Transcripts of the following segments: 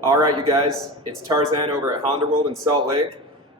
Alright you guys, it's Tarzan over at Honda World in Salt Lake,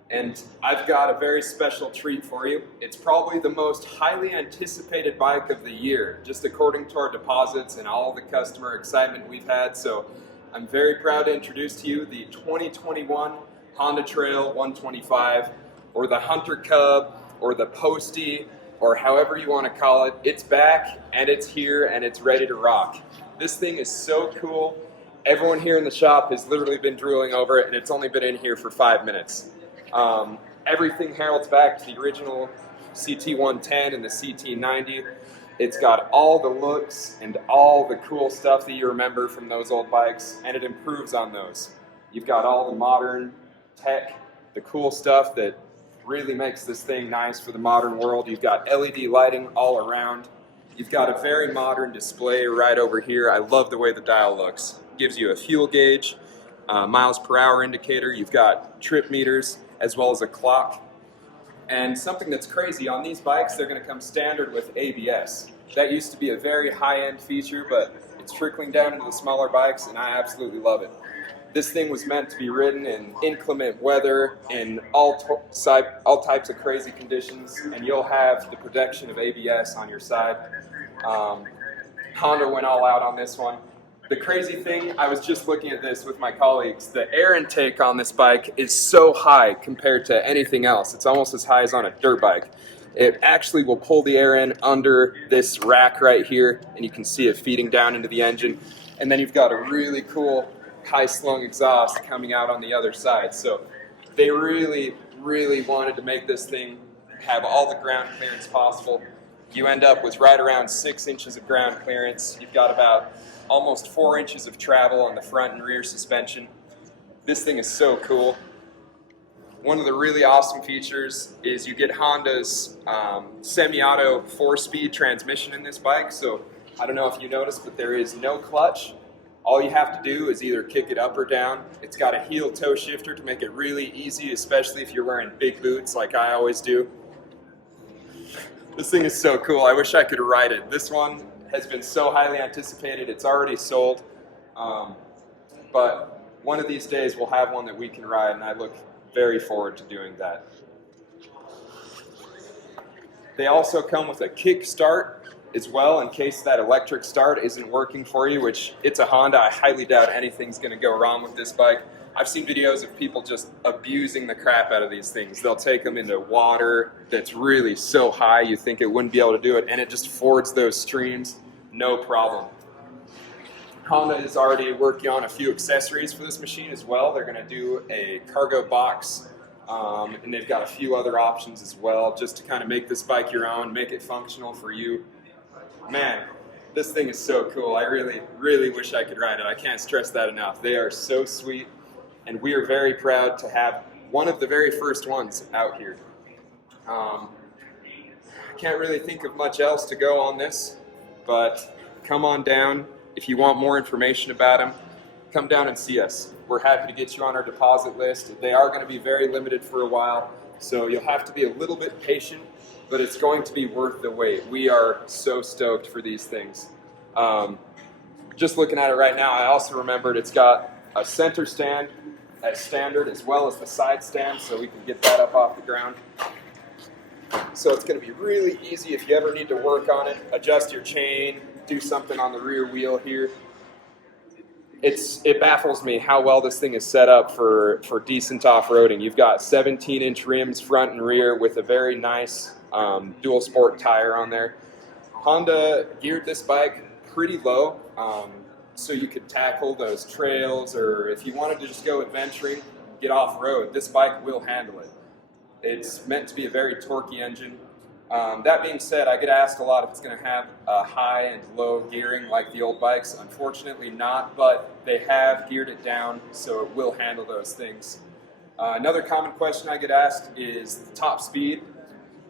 and I've got a very special treat for you. It's probably the most highly anticipated bike of the year, just according to our deposits and all the customer excitement we've had. So I'm very proud to introduce to you the 2021 Honda Trail 125, or the Hunter Cub, or the Postie, or however you want to call it. It's back, and it's here, and it's ready to rock. This thing is so cool. Everyone here in the shop has literally been drooling over it, and it's only been in here for 5 minutes. Everything heralds back to the original CT110 and the CT90. It's got all the looks and all the cool stuff that you remember from those old bikes, and it improves on those. You've got all the modern tech, the cool stuff that really makes this thing nice for the modern world. You've got LED lighting all around. You've got a very modern display right over here. I love the way the dial looks. Gives you a fuel gauge, miles per hour indicator. You've got trip meters as well as a clock. And something that's crazy, on these bikes they're going to come standard with ABS. That used to be a very high-end feature, but it's trickling down into the smaller bikes, and I absolutely love it. This thing was meant to be ridden in inclement weather, in all types of crazy conditions, and you'll have the protection of ABS on your side. Honda went all out on this one. The crazy thing, I was just looking at this with my colleagues, the air intake on this bike is so high compared to anything else. It's almost as high as on a dirt bike. It actually will pull the air in under this rack right here, and you can see it feeding down into the engine. And then you've got a really cool high-slung exhaust coming out on the other side. So they really, really wanted to make this thing have all the ground clearance possible. You end up with right around 6 inches of ground clearance. You've got about almost 4 inches of travel on the front and rear suspension. This thing is so cool. One of the really awesome features is you get Honda's semi-auto 4-speed transmission in this bike. So I don't know if you noticed, but there is no clutch. All you have to do is either kick it up or down. It's got a heel toe shifter to make it really easy, especially if you're wearing big boots like I always do. This thing is so cool. I wish I could ride it. This one has been so highly anticipated. It's already sold. But one of these days we'll have one that we can ride, and I look very forward to doing that. They also come with a kick start as well, in case that electric start isn't working for you, which it's a Honda. I highly doubt anything's going to go wrong with this bike. I've seen videos of people just abusing the crap out of these things. They'll take them into water that's really so high you think it wouldn't be able to do it, and it just fords those streams, no problem. Honda is already working on a few accessories for this machine as well. They're going to do a cargo box, and they've got a few other options as well, just to kind of make this bike your own, make it functional for you. Man, this thing is so cool. I really, really wish I could ride it. I can't stress that enough. They are so sweet, and we are very proud to have one of the very first ones out here. I can't really think of much else to go on this, but come on down. If you want more information about them, come down and see us. We're happy to get you on our deposit list. They are going to be very limited for a while, so you'll have to be a little bit patient, but it's going to be worth the wait. We are so stoked for these things. Just looking at it right now, I also remembered it's got a center stand as standard, as well as the side stand, so we can get that up off the ground. So it's going to be really easy if you ever need to work on it, adjust your chain, do something on the rear wheel here. It baffles me how well this thing is set up for decent off-roading. You've got 17-inch rims front and rear with a very nice dual sport tire on there. Honda geared this bike pretty low, so you could tackle those trails, or if you wanted to just go adventuring, get off-road, this bike will handle it. It's meant to be a very torquey engine. That being said, I get asked a lot if it's going to have high and low gearing like the old bikes. Unfortunately not, but they have geared it down, so it will handle those things. Another common question I get asked is the top speed.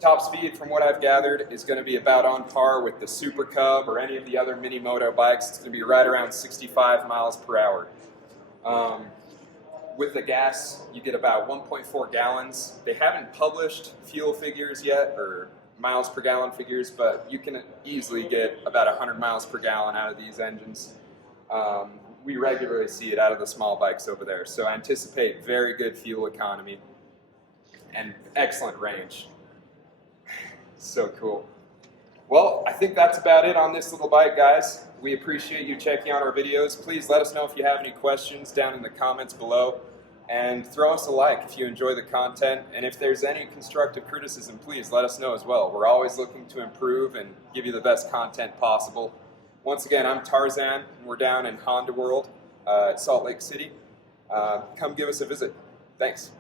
Top speed, from what I've gathered, is going to be about on par with the Super Cub or any of the other mini Moto bikes. It's going to be right around 65 miles per hour. With the gas, you get about 1.4 gallons. They haven't published fuel figures yet, or miles per gallon figures, but you can easily get about 100 miles per gallon out of these engines. we regularly see it out of the small bikes over there. So anticipate very good fuel economy and excellent range. So cool. Well, I think that's about it on this little bike, guys. We appreciate you checking out our videos. Please let us know if you have any questions down in the comments below, and throw us a like if you enjoy the content. And if there's any constructive criticism, please let us know as well. We're always looking to improve and give you the best content possible. Once again, I'm Tarzan, and we're down in Honda World at Salt Lake City. Come give us a visit. Thanks.